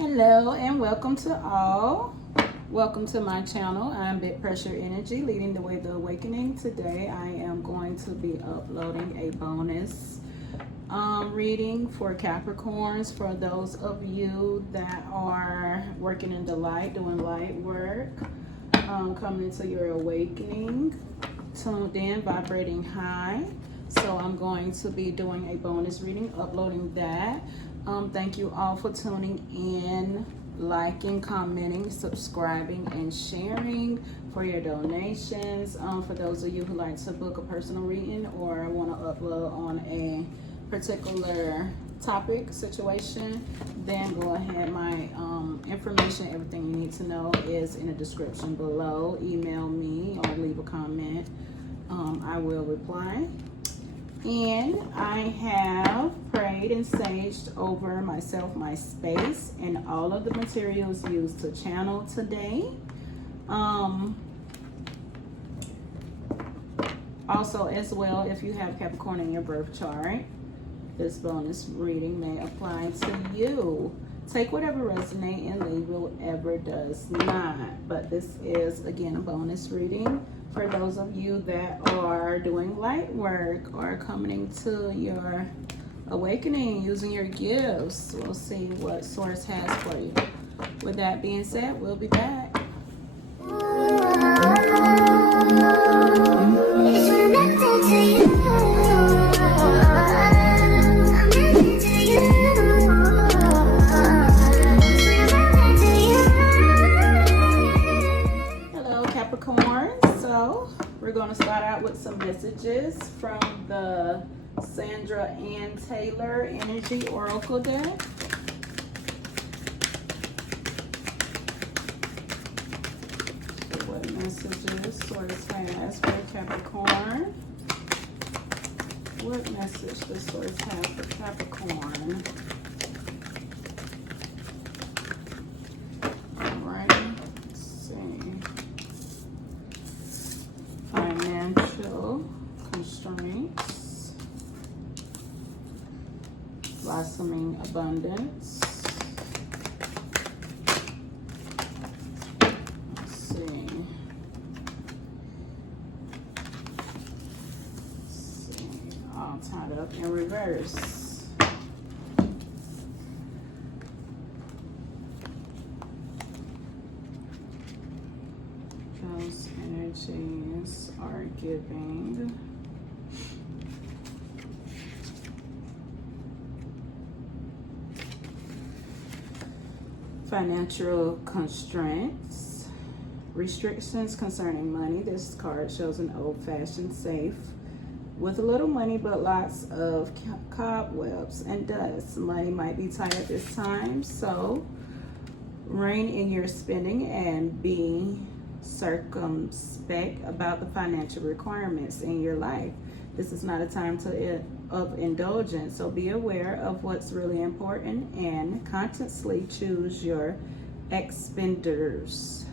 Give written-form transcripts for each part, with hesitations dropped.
Hello and welcome to all. Welcome to my channel. I'm Big Pressure Energy, leading the way to awakening. Today I am going to be uploading a bonus reading for Capricorns, for those of you that are working in the light, doing light work, coming into your awakening, tuned in, vibrating high. So I'm going to be doing a bonus reading, uploading that. Thank you all for tuning in, liking, commenting, subscribing, and sharing, for your donations. For those of you who like to book a personal reading or want to upload on a particular topic, situation, then go ahead. My information, everything you need to know is in the description below. Email me or leave a comment. I will reply. And I have prayed and saged over myself, my space, and all of the materials used to channel today. Also, as well, if you have Capricorn in your birth chart, this bonus reading may apply to you. Take whatever resonates and leave whatever does not. But this is, again, a bonus reading for those of you that are doing light work or coming into your awakening, using your gifts. We'll see what source has for you. With that being said, we'll be back. We're going to start out with some messages from the Sandra Ann Taylor Energy Oracle deck. So what messages source has for Capricorn? What message does source have for Capricorn? Financial constraints, blossoming abundance. Let's see. All tied up in reverse. Those energies are giving financial constraints, restrictions concerning money. This card shows an old-fashioned safe with a little money but lots of cobwebs and dust. Money might be tight at this time, so rein in your spending and be circumspect about the financial requirements in your life. This is not a time of indulgence, so be aware of what's really important and consciously choose your expenditures.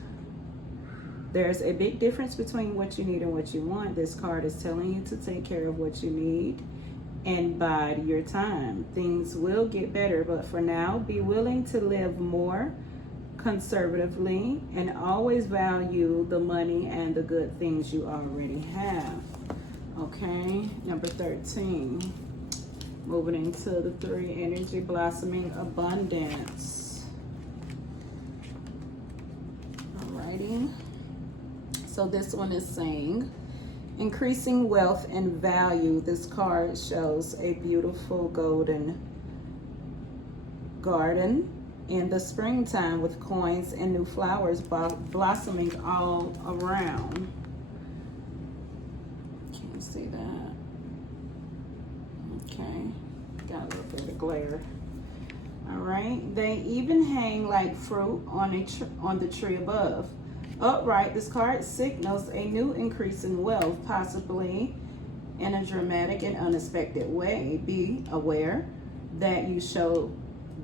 There's a big difference between what you need and what you want. This card is telling you to take care of what you need and bide your time. Things will get better, but for now, be willing to live more conservatively and always value the money and the good things you already have. Okay, number 13, moving into the 3 energy, blossoming abundance. Alrighty, so this one is saying increasing wealth and value. This card shows a beautiful golden garden in the springtime with coins and new flowers blossoming all around. Can you see that? Okay, got a little bit of glare. All right, they even hang like fruit on the tree above. Upright, this card signals a new increase in wealth, possibly in a dramatic and unexpected way. Be aware that you sow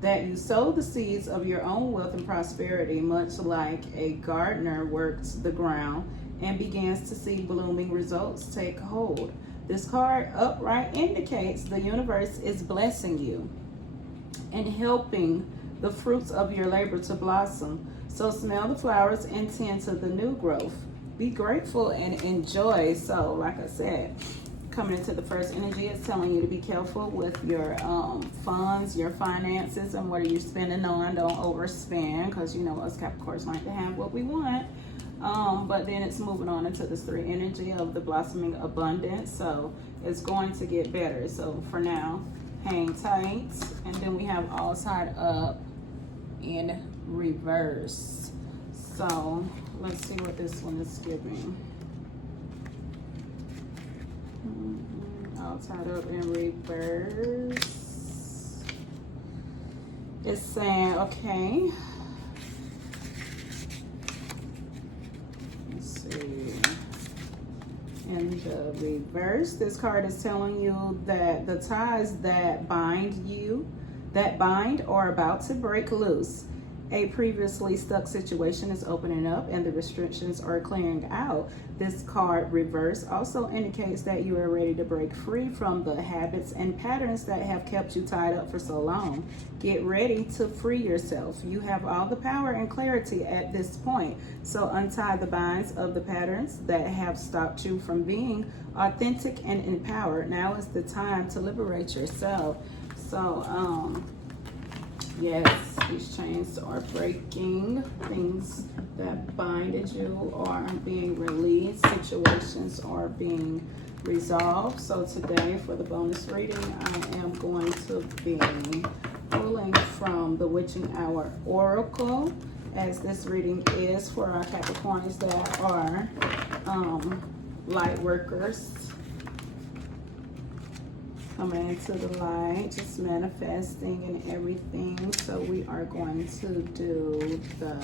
the seeds of your own wealth and prosperity, much like a gardener works the ground and begins to see blooming results take hold. This card upright indicates the universe is blessing you and helping the fruits of your labor to blossom. So smell the flowers and tend to the new growth. Be grateful and enjoy. So like I said, coming into the first energy, it's telling you to be careful with your funds, your finances, and what are you spending on. Don't overspend, because you know us Capricorns like to have what we want. But then it's moving on into this 3 energy of the blossoming abundance. So it's going to get better. So for now, hang tight. And then we have all side up in reverse. So let's see what this one is giving. All tied up in reverse. It's saying, okay. Let's see. In the reverse, this card is telling you that the ties that bind are about to break loose. A previously stuck situation is opening up and the restrictions are clearing out. This card reverse also indicates that you are ready to break free from the habits and patterns that have kept you tied up for so long. Get ready to free yourself. You have all the power and clarity at this point. So untie the binds of the patterns that have stopped you from being authentic and empowered. Now is the time to liberate yourself. So, yes, these chains are breaking. Things that binded you are being released. Situations are being resolved. So today for the bonus reading, I am going to be pulling from the Witching Hour Oracle, as this reading is for our Capricorns that are light workers. Coming into the light, just manifesting and everything. So we are going to do the,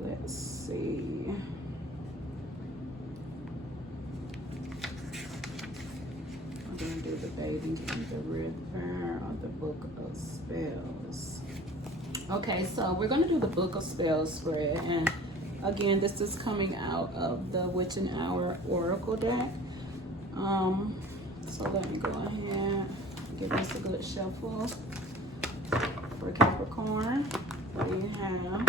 let's see. I'm going to do the Bathing in the River or the Book of Spells. Okay, so we're going to do the Book of Spells spread. And again, this is coming out of the Witching Hour Oracle deck. So let me go ahead and give this a good shuffle for Capricorn. We have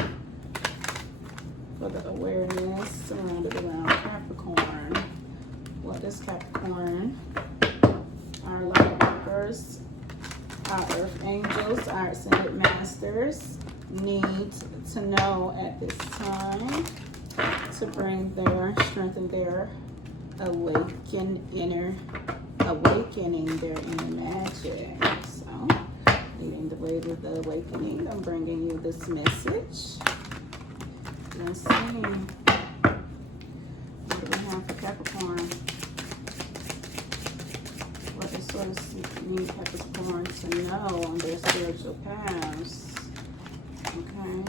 for the awareness surrounded around Capricorn. What does Capricorn, our light workers, our earth angels, our ascended masters need to know at this time to bring their strength and their awakening their inner magic? So, leading the way with the awakening, I'm bringing you this message. Let's see. What do we have for Capricorn? What does source need Capricorn to know on their spiritual paths? Okay.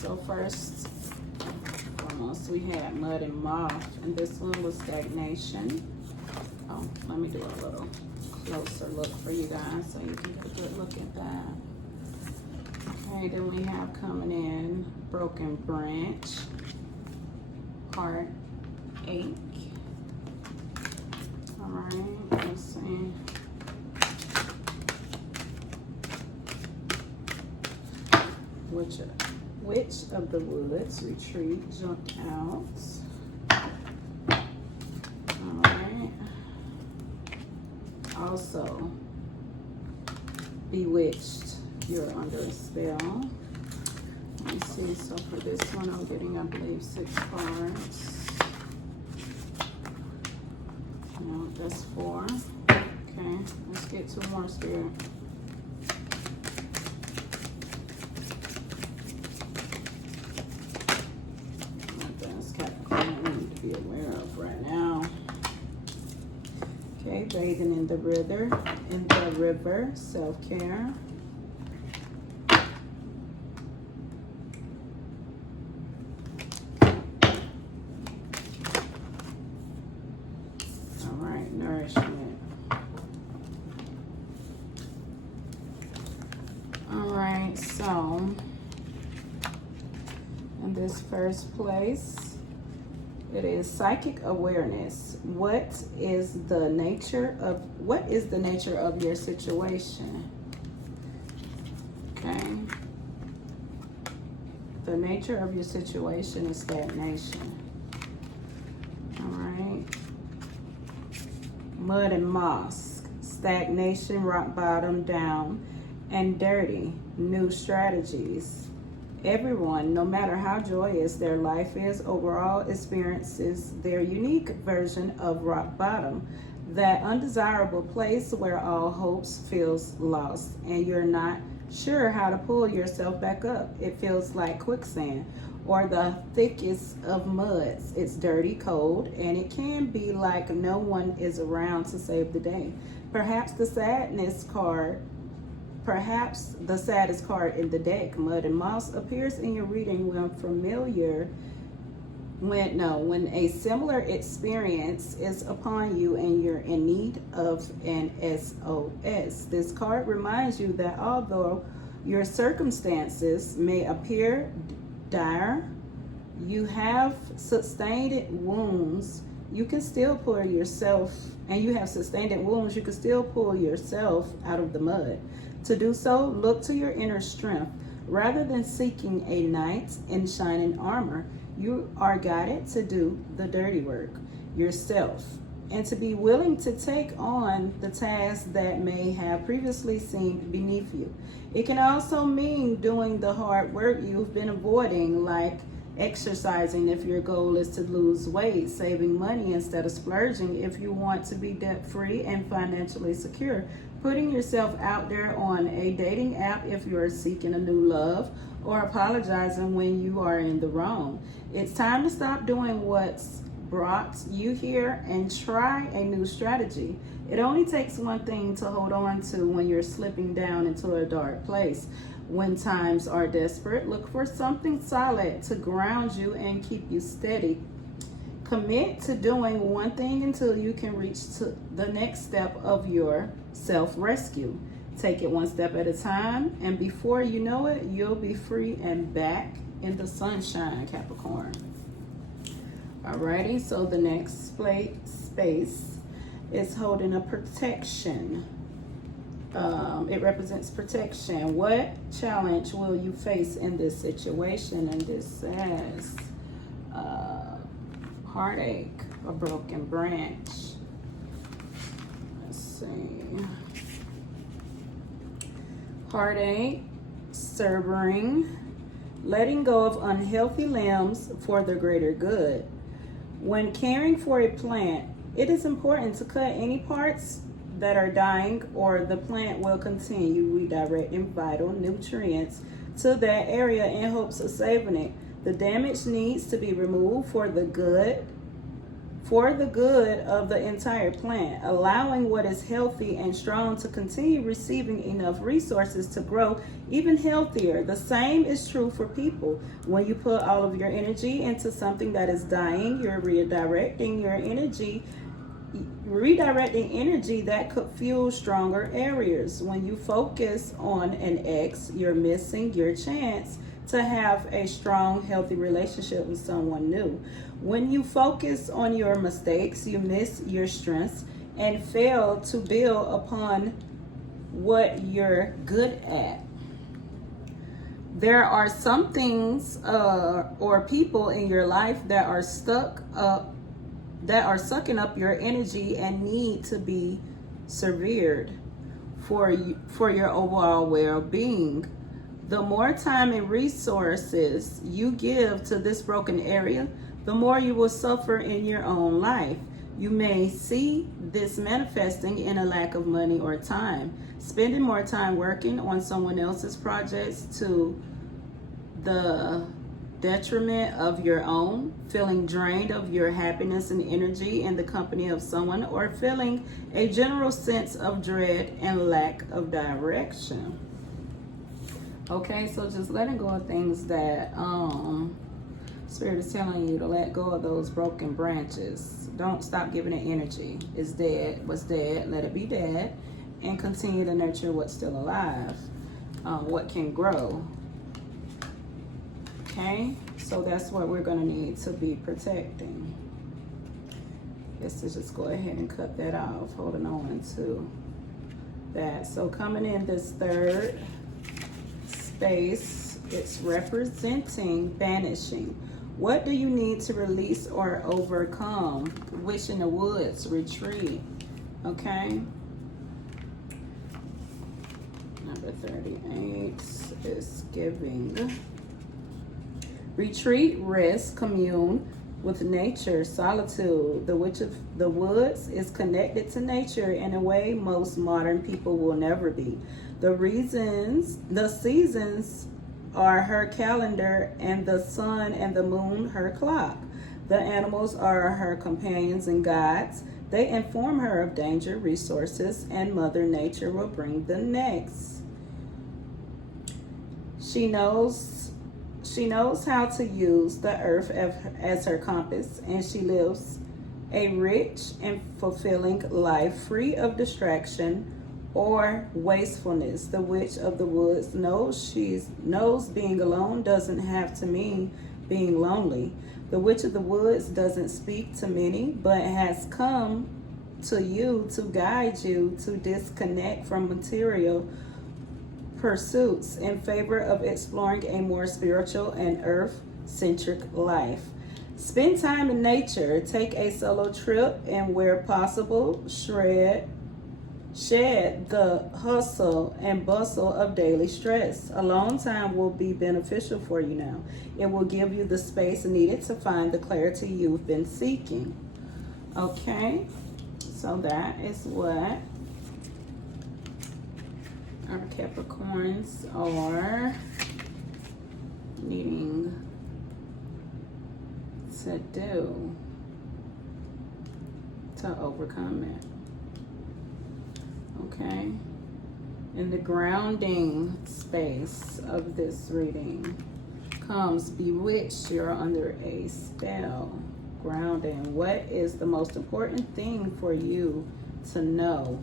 So first, foremost, we had Mud and Moth, and this one was Stagnation. Oh, let me do a little closer look for you guys so you can get a good look at that. Okay, then we have coming in Broken Branch, Heartache. All right, let's see. Witch of the Woods, Retreat, jumped out. All right. Also, Bewitched, you're under a spell. Let me see, so for this one, I'm getting, I believe, 6 cards. No, that's 4. Okay, let's get 2 more, Spirit. Be aware of right now. Okay, bathing in the river, self-care. All right, nourishment. All right, so this first place, it is psychic awareness. What is the nature of your situation? Okay. The nature of your situation is stagnation. All right. Mud and moss, stagnation, rock bottom, down, and dirty. New strategies. Everyone, no matter how joyous their life is, overall experiences their unique version of rock bottom, that undesirable place where all hopes feels lost and you're not sure how to pull yourself back up. It feels like quicksand or the thickest of muds. It's dirty, cold, and it can be like no one is around to save the day. Perhaps the saddest card in the deck, Mud and Moss, appears in your reading when a similar experience is upon you and you're in need of an SOS. This card reminds you that although your circumstances may appear dire, you have sustained wounds, you can still pull yourself out of the mud. To do so, look to your inner strength. Rather than seeking a knight in shining armor, you are guided to do the dirty work yourself and to be willing to take on the tasks that may have previously seemed beneath you. It can also mean doing the hard work you've been avoiding, like exercising if your goal is to lose weight, saving money instead of splurging if you want to be debt-free and financially secure, putting yourself out there on a dating app if you are seeking a new love, or apologizing when you are in the wrong. It's time to stop doing what's brought you here and try a new strategy. It only takes one thing to hold on to when you're slipping down into a dark place. When times are desperate, look for something solid to ground you and keep you steady. Commit to doing one thing until you can reach to the next step of your self-rescue. Take it one step at a time, and before you know it, you'll be free and back in the sunshine, Capricorn. Alrighty, so the next space is holding a protection. It represents protection. What challenge will you face in this situation? And this says heartache, a broken branch. Let's see. Heartache, severing, letting go of unhealthy limbs for the greater good. When caring for a plant, it is important to cut any parts that are dying, or the plant will continue redirecting vital nutrients to that area in hopes of saving it. The damage needs to be removed for the good of the entire plant, allowing what is healthy and strong to continue receiving enough resources to grow even healthier. The same is true for people. When you put all of your energy into something that is dying, you're redirecting energy that could fuel stronger areas. When you focus on an ex, you're missing your chance to have a strong, healthy relationship with someone new. When you focus on your mistakes, you miss your strengths and fail to build upon what you're good at. There are some things or people in your life that are sucking up your energy and need to be severed for your overall well-being. The more time and resources you give to this broken area, the more you will suffer in your own life. You may see this manifesting in a lack of money or time, spending more time working on someone else's projects to the detriment of your own, feeling drained of your happiness and energy in the company of someone, or feeling a general sense of dread and lack of direction. Okay, so just letting go of things that Spirit is telling you to let go of those broken branches. Don't stop giving it energy. It's dead. What's dead, let it be dead, and continue to nurture what's still alive, what can grow. Okay, so that's what we're going to need to be protecting. Let's just go ahead and cut that off, holding on to that. So coming in this third space, it's representing banishing. What do you need to release or overcome? Witch in the woods, retreat. Okay. Number 38 is giving. Retreat, rest, commune with nature, solitude. The Witch of the Woods is connected to nature in a way most modern people will never be. The seasons are her calendar, and the sun and the moon her clock. The animals are her companions and guides. They inform her of danger, resources, and Mother Nature will bring the next. She knows how to use the earth as her compass, and she lives a rich and fulfilling life free of distraction or wastefulness. The Witch of the Woods knows being alone doesn't have to mean being lonely. The Witch of the Woods doesn't speak to many, but has come to you to guide you to disconnect from material pursuits in favor of exploring a more spiritual and earth-centric life. Spend time in nature, take a solo trip, and where possible, shed the hustle and bustle of daily stress. Alone time will be beneficial for you now. It will give you the space needed to find the clarity you've been seeking. Okay, so that is what our Capricorns are needing to do to overcome it. Okay, in the grounding space of this reading comes bewitched. You're under a spell. Grounding. What is the most important thing for you to know?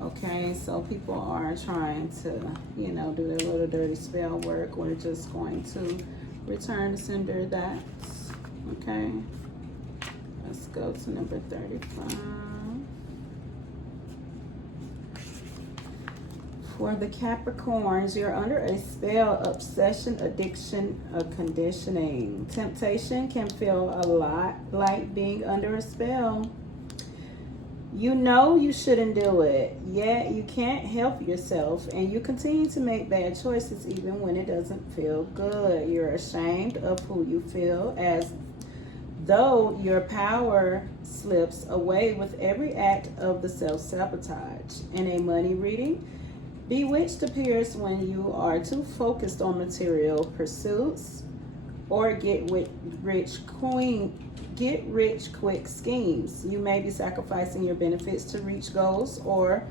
Okay, so people are trying to, do their little dirty spell work. We're just going to return to sender that. Okay, let's go to number 35. For the Capricorns, you're under a spell, obsession, addiction, or conditioning. Temptation can feel a lot like being under a spell. You know you shouldn't do it, yet you can't help yourself, and you continue to make bad choices even when it doesn't feel good. You're ashamed of who you feel, as though your power slips away with every act of the self-sabotage. In a money reading, bewitched appears when you are too focused on material pursuits or get rich quick schemes. You may be sacrificing your benefits to reach goals or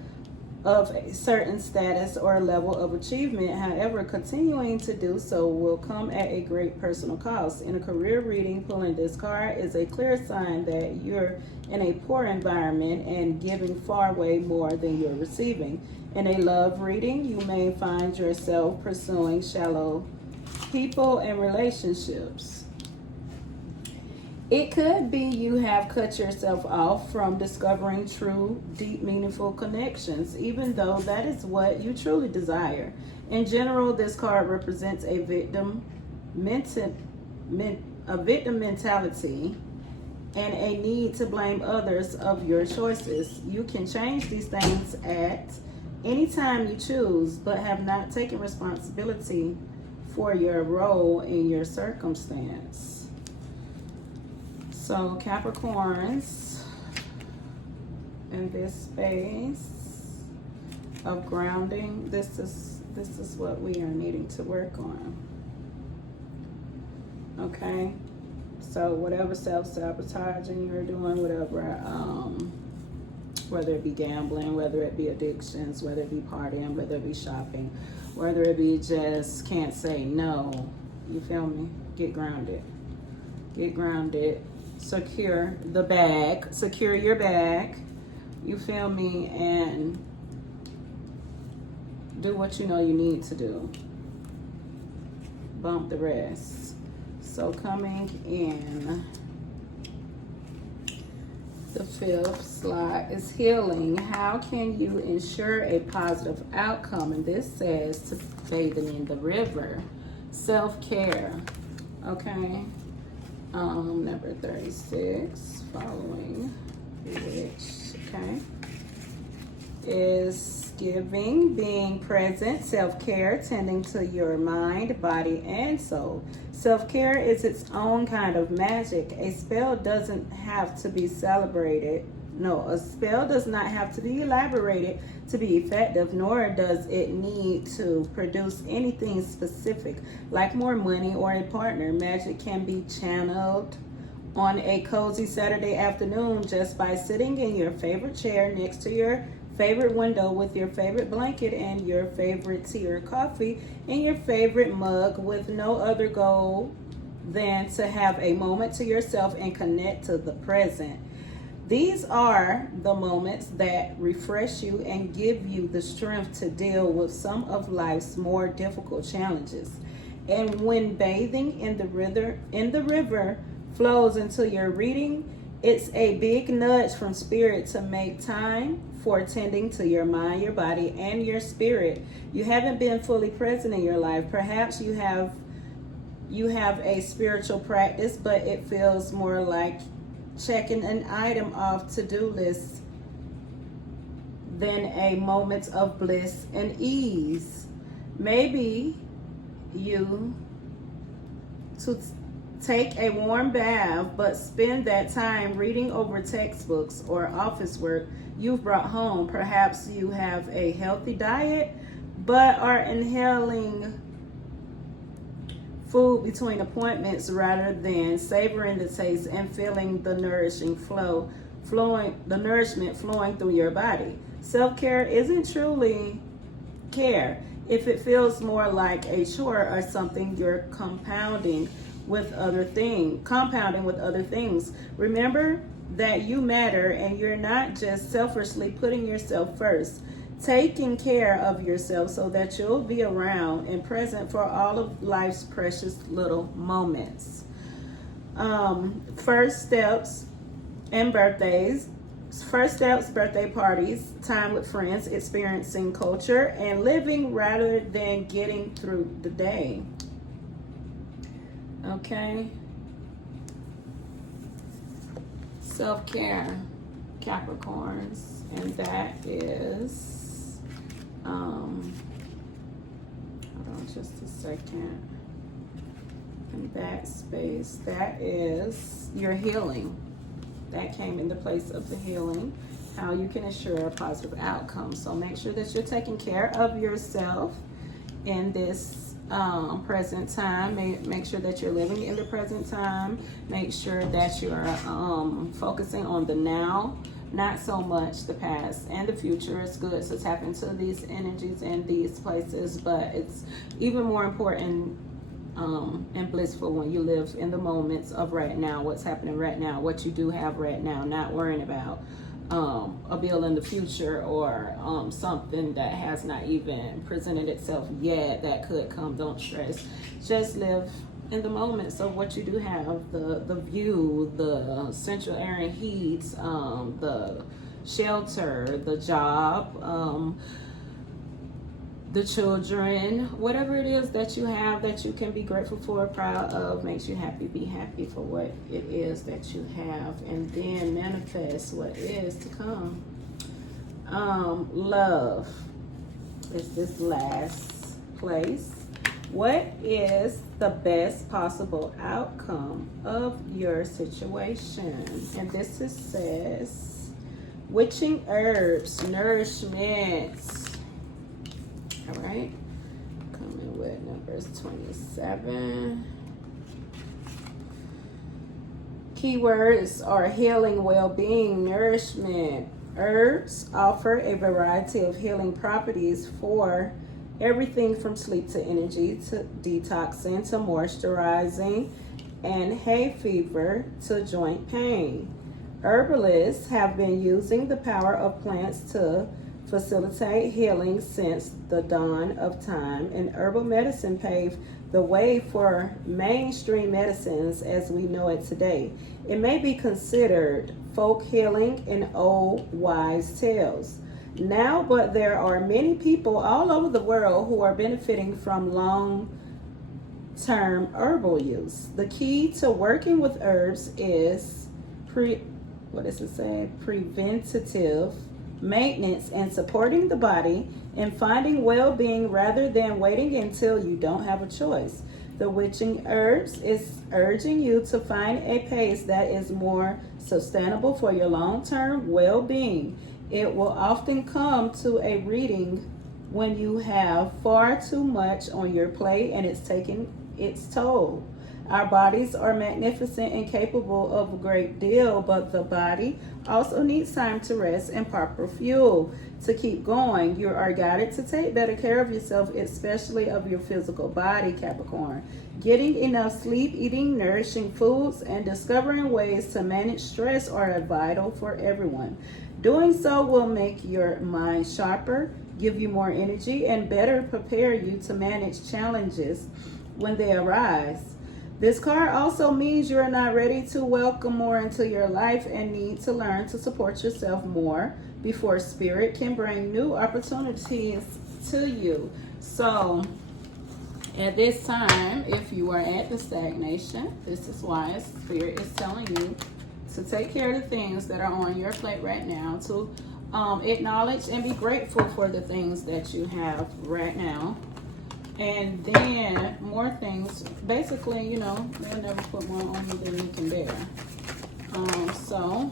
of a certain status or level of achievement. However, continuing to do so will come at a great personal cost. In a career reading, pulling this card is a clear sign that you're in a poor environment and giving far way more than you're receiving. In a love reading, you may find yourself pursuing shallow people and relationships. It could be you have cut yourself off from discovering true, deep, meaningful connections, even though that is what you truly desire. In general, this card represents a victim mentality and a need to blame others of your choices. You can change these things at any time you choose, but have not taken responsibility for your role in your circumstance. So Capricorns, in this space of grounding, this is what we are needing to work on. Okay, so whatever self-sabotaging you're doing, whether it be gambling, whether it be addictions, whether it be partying, whether it be shopping, whether it be just can't say no, you feel me? Get grounded. Get grounded. Secure the bag. Secure your bag. You feel me? And do what you know you need to do. bump the rest. So coming in, the fifth slide is healing. How can you ensure a positive outcome? And this says to bathing in the river. Self-care. Okay. Number 36, following which, okay, is giving, being present, self-care, tending to your mind, body, and soul. Self-care is its own kind of magic. A spell doesn't have to be celebrated. No, a spell does not have to be elaborated to be effective, nor does it need to produce anything specific, like more money or a partner. Magic can be channeled on a cozy Saturday afternoon just by sitting in your favorite chair next to your favorite window with your favorite blanket and your favorite tea or coffee in your favorite mug, with no other goal than to have a moment to yourself and connect to the present. These are the moments that refresh you and give you the strength to deal with some of life's more difficult challenges. And when bathing in the river flows into your reading, it's a big nudge from spirit to make time for tending to your mind, your body, and your spirit. You haven't been fully present in your life. Perhaps you have a spiritual practice, but it feels more like checking an item off to-do list than a moment of bliss and ease. Maybe you to take a warm bath, but spend that time reading over textbooks or office work you've brought home. Perhaps you have a healthy diet, but are inhaling food between appointments rather than savoring the taste and feeling the nourishment flowing through your body. Self-care isn't truly care if it feels more like a chore or something you're compounding with other things. Remember that you matter, and you're not just selfishly putting yourself first. Taking care of yourself so that you'll be around and present for all of life's precious little moments. First steps, birthday parties, time with friends, experiencing culture, and living rather than getting through the day. Okay. Self-care, Capricorns, and that is hold on just a second. In that space, that is your healing. That came in the place of the healing, how you can ensure a positive outcome. So make sure that you're taking care of yourself in this present time. Make sure that you're living in the present time. Make sure that you're focusing on the now, not so much the past and the future. It's good to tap into these energies and these places, but it's even more important and blissful when you live in the moments of right now, what's happening right now, what you do have right now, not worrying about a bill in the future or something that has not even presented itself yet that could come. Don't stress. Just live in the moments of what you do have, the view, the central air and heat, the shelter, the job, the children, whatever it is that you have that you can be grateful for, proud of, makes you happy. Be happy for what it is that you have, and then manifest what is to come. Love is this last place. What is the best possible outcome of your situation? And this says witching herbs, nourishment. All right, coming with numbers 27. Keywords are healing, well-being, nourishment. Herbs offer a variety of healing properties for everything from sleep to energy to detoxing to moisturizing and hay fever to joint pain. Herbalists have been using the power of plants to facilitate healing since the dawn of time, and herbal medicine paved the way for mainstream medicines as we know it today. It may be considered folk healing and old wise tales now, but there are many people all over the world who are benefiting from long-term herbal use. The key to working with herbs is preventative maintenance and supporting the body and finding well-being rather than waiting until you don't have a choice. The Witching Herbs is urging you to find a pace that is more sustainable for your long-term well-being. It will often come to a reading when you have far too much on your plate and it's taking its toll. Our bodies are magnificent and capable of a great deal, but the body also needs time to rest and proper fuel to keep going. You are guided to take better care of yourself, especially of your physical body, Capricorn. Getting enough sleep, eating nourishing foods, and discovering ways to manage stress are vital for everyone. Doing so will make your mind sharper, give you more energy, and better prepare you to manage challenges when they arise. This card also means you are not ready to welcome more into your life and need to learn to support yourself more before spirit can bring new opportunities to you. So at this time, if you are at the stagnation, this is why spirit is telling you to take care of the things that are on your plate right now, to acknowledge and be grateful for the things that you have right now. And then more things, basically, you know, they'll never put more on you than you can bear. So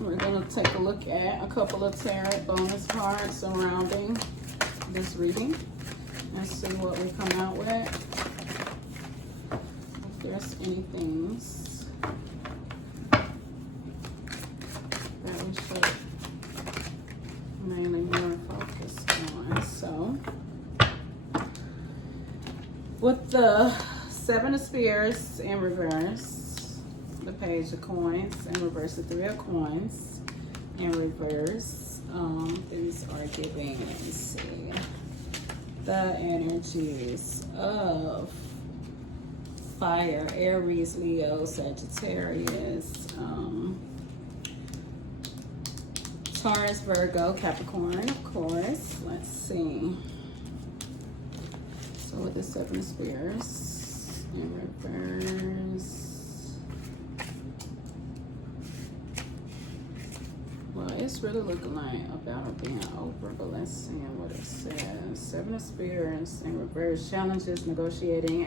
we're going to take a look at a couple of tarot bonus cards surrounding this reading and see what we come out with. If there's any things that we should mainly more focus on. So with the Seven of Spears in reverse, the Page of Coins in reverse, the Three of Coins in reverse, these are giving, let me see, the energies of fire, Aries, Leo, Sagittarius, Taurus, Virgo, Capricorn, of course. Let's see. So with the Seven of Spears in reverse. Well, it's really looking like about it being over, but let's see what it says. Seven of Spears in reverse. Challenges, negotiating,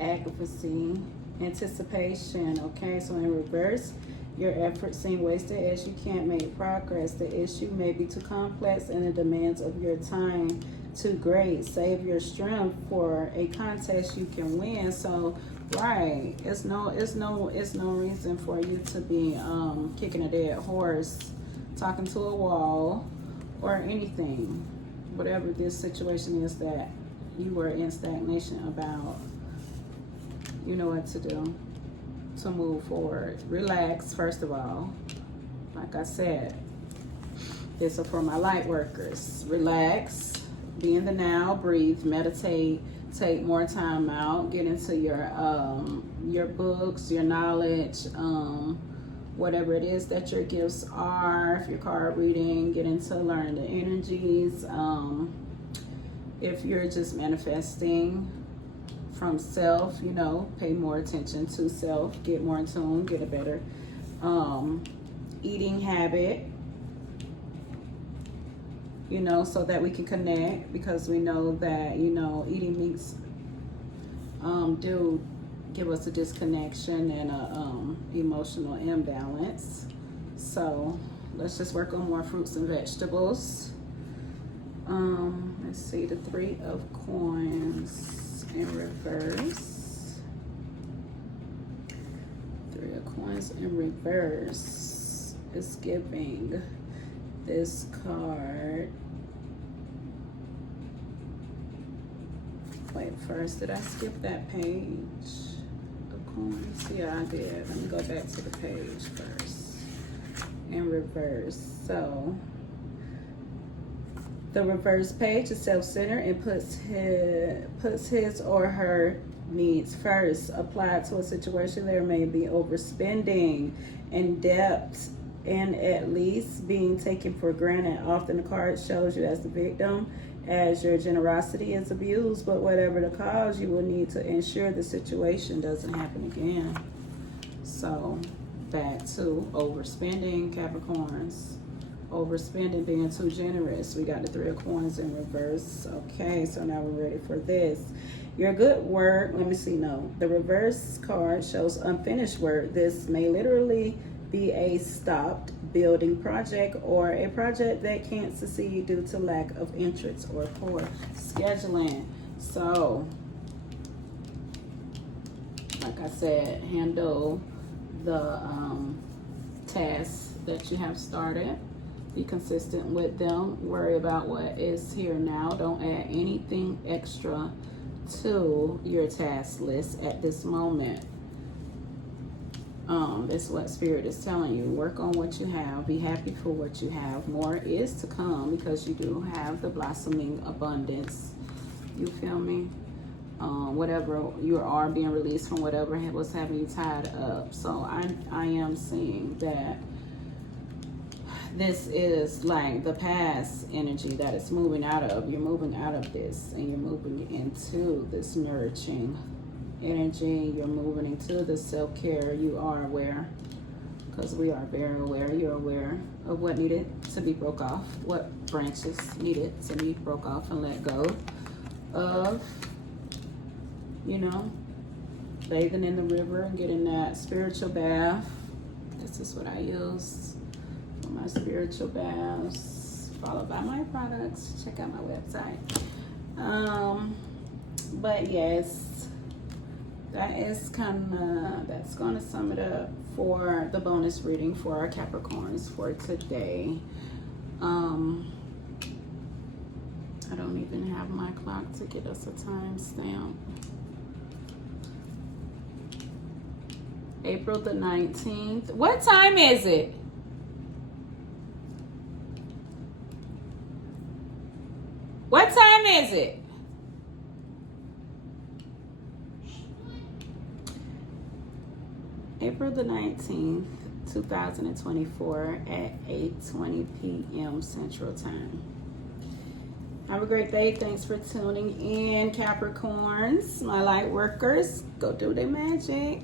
advocacy, anticipation. Okay, so in reverse, your efforts seem wasted as you can't make progress. The issue may be too complex and the demands of your time too great. Save your strength for a contest you can win. So, right, it's no reason for you to be kicking a dead horse, talking to a wall, or anything. Whatever this situation is that you were in stagnation about, you know what to do to move forward. Relax, first of all. Like I said, this is for my light workers. Relax, be in the now, breathe, meditate, take more time out, get into your books, your knowledge, whatever it is that your gifts are. If you're card reading, get into learning the energies. If you're just manifesting from self, you know, pay more attention to self, get more in tune, get a better eating habit, you know, so that we can connect, because we know that, you know, eating meats do give us a disconnection and a emotional imbalance. So let's just work on more fruits and vegetables. Let's see, the Three of Coins in reverse. Three of Coins in reverse is giving this card. Wait, first, did I skip that page of coins? Yeah, I did. Let me go back to the page first. in reverse. So the reverse page is self-centered and puts his or her needs first. Applied to a situation, there may be overspending, in debt, and at least being taken for granted. Often the card shows you as the victim, as your generosity is abused, but whatever the cause, you will need to ensure the situation doesn't happen again. So back to overspending, Capricorns. Overspending, being too generous. We got the 3 of coins in reverse. Okay, so now we're ready for this. Your good work, let me see, no. The reverse card shows unfinished work. This may literally be a stopped building project or a project that can't succeed due to lack of interest or poor scheduling. So, like I said, handle the tasks that you have started. Be consistent with them. Worry about what is here now. Don't add anything extra to your task list at this moment. This is what Spirit is telling you. Work on what you have. Be happy for what you have. More is to come because you do have the blossoming abundance. You feel me? Whatever you are being released from, whatever was having you tied up. So I am seeing that this is like the past energy that it's moving out of. You're moving out of this and you're moving into this nourishing energy. You're moving into the self-care. You are aware, because we are very aware. You're aware of what needed to be broke off, what branches needed to be broke off and let go of. You know, bathing in the river and getting that spiritual bath. This is what I use for my spiritual baths, followed by my products. Check out my website. But yes, that's gonna sum it up for the bonus reading for our Capricorns for today. I don't even have my clock to get us a time stamp. April the 19th. What time is it? What time is it? April the 19th, 2024 at 8:20 p.m. Central Time. Have a great day. Thanks for tuning in, Capricorns, my light workers. Go do their magic.